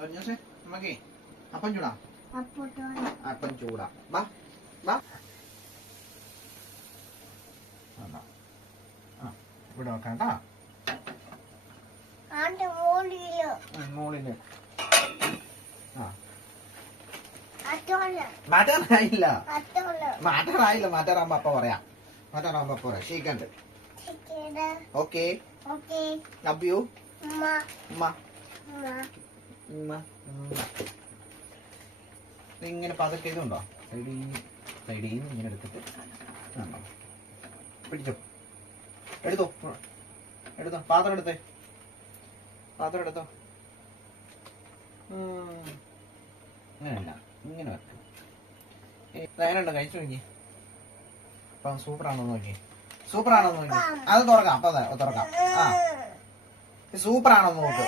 നമുക്കേ അപ്പം ചൂടാ. അപ്പം ചൂടാ. വാ വാ. ഇവിടെ വെക്കാം കേട്ടാ. മോളില് മാറ്റാറായില്ല. മാറ്റാറാകുമ്പോ അപ്പ പറയാം. മാറ്റാറാകുമ്പോ അപ്പ പറയാം. ഷീക്കണ്ട്. ഓക്കെ. Love you. ഇങ്ങനെ പതുക്കെ ഇതുണ്ടോ സൈഡിൽ നിന്ന് ഇങ്ങനെ എടുത്തിട്ട് പിടിച്ചോ. എടുത്തോ പാത്രം എടുത്തോ. അങ്ങനെയല്ല, ഇങ്ങനെ വെക്കും. എങ്ങനെയുണ്ടോ കഴിച്ചു നോക്കി. അപ്പം സൂപ്പറാണോ നോക്കി. അത് തുറക്കാം. അപ്പൊ തുറക്കാം. സൂപ്പറാണോ നോക്ക്.